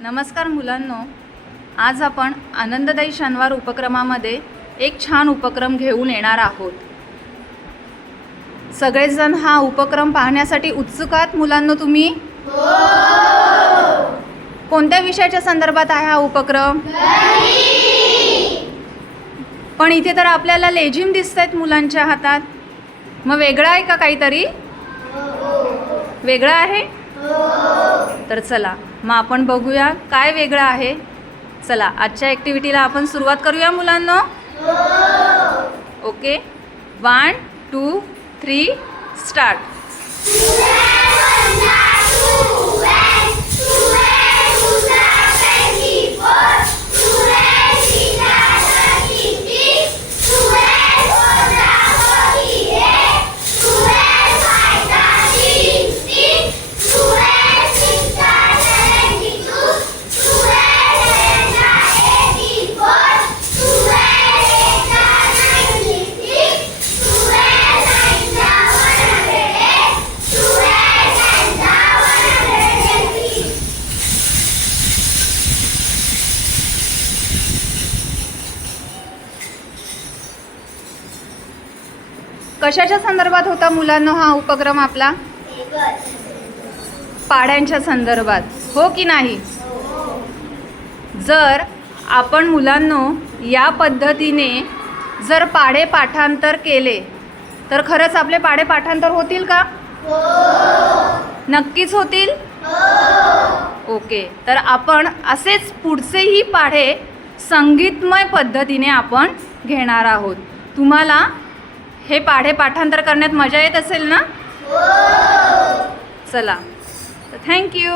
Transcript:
नमस्कार मुलांनो, आज आपण आनंददायी शनिवार उपक्रमामध्ये एक छान उपक्रम घेऊन येणार आहोत। सगळेजण हा उपक्रम पाहण्यासाठी उत्सुक आहात मुलांनो तुम्ही? हो। कोणत्या विषयाच्या संदर्भात आहे हा उपक्रम? पण इथे तर आपल्याला लेझिम दिसतायत मुलांच्या हातात। मग वेगळं आहे का काहीतरी? वेगळं आहे? तर चला मग आपण बघूया काय वेगळं आहे। चला आजच्या ॲक्टिव्हिटीला आपण सुरुवात करूया मुलांनो। Okay, 1 2 3 start. कशाच्या संदर्भात होता मुलांनो हा उपक्रम आपला? पाढ्यांच्या संदर्भात, हो की नाही? जर आपण मुलांनो या पद्धतीने जर पाढे पाठांतर केले तर खरंच आपले पाढे पाठांतर होतील का? नक्कीच होतील? ओके, तर आपण असेच पुढचेही पाढे संगीतमय पद्धतीने आपण घेणार आहोत। तुम्हाला हे पाढे पाठांतर करण्यात मजा येत असेल ना? चला, तर थँक्यू।